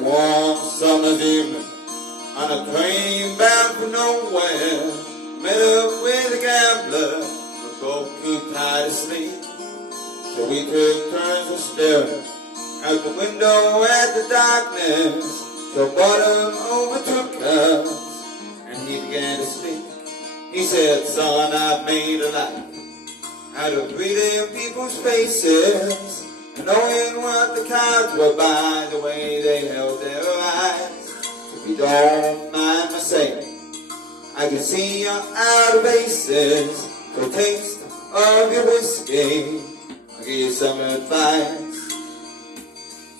warm summer's evening, on a train bound for nowhere, met up with a gambler. We're both too tired to sleep, so we took turns of staring out the window at the darkness, till boredom overtook us, and he began to speak. He said, son, I've made a life out of reading people's faces, and knowing what the cards were by the way they held their eyes. If you don't mind my saying, I can see you're out of aces. So taste of your whiskey, I'll give you some advice.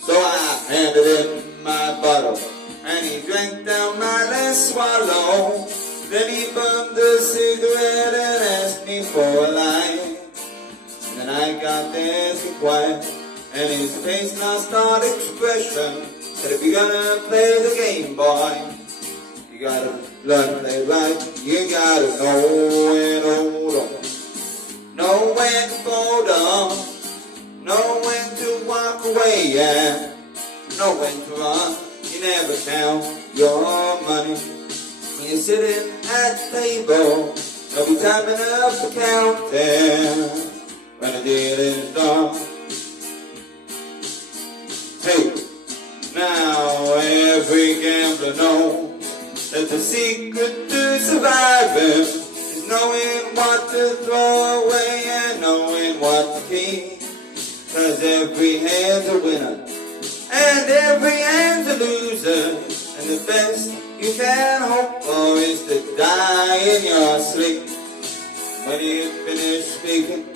So I handed him my bottle, and he drank down my last swallow. Then he burned a cigarette and asked me for a light. And then I got there so quiet, and his face lost all expression. Said, if you're gonna play the game, boy, you gotta learn to play right. You gotta know when to hold on, know when to fold on, know when to walk away, and know when to run. You never count your money when you're sitting at the table. There'll be time enough for counting when the deal is done. Hey, now every gambler knows that the secret to surviving is knowing what to throw away and knowing what to keep. 'Cause every hand's a winner and every hand's a loser, and the best you can hope for is to die in your sleep. When he finished speaking,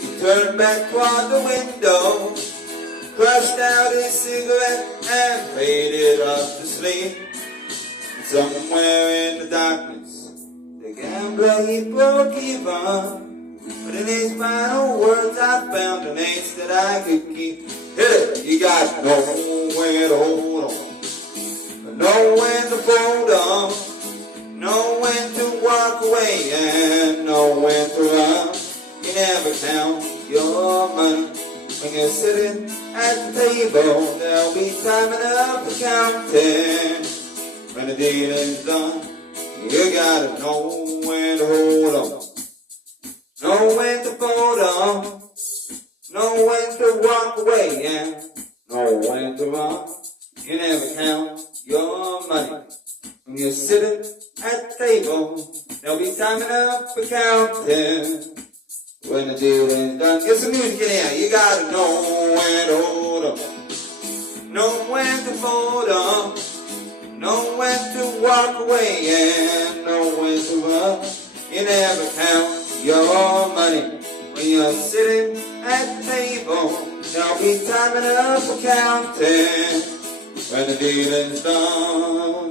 he turned back toward the window, crushed out his cigarette and faded off to sleep. And somewhere in the darkness, the gambler he broke even. But in his final words, I found an ace that I could keep. Hit it! You got know when to hold on, know when to fold on, know when to walk away, and know when to run. You never count your money when you're sitting at the table. There'll be time enough for counting when the deal is done. You gotta know when to hold on, know when to fold on, know when to walk away, and know when to run. You never count your money when you're sitting at the table. There'll be time enough for counting when the deal is done. Get some music in here. You gotta know when to hold on, know when to fold on, know when to walk away, and know when to run. You never count your money when you're sitting at the table. There'll be time enough for counting when the deal is done.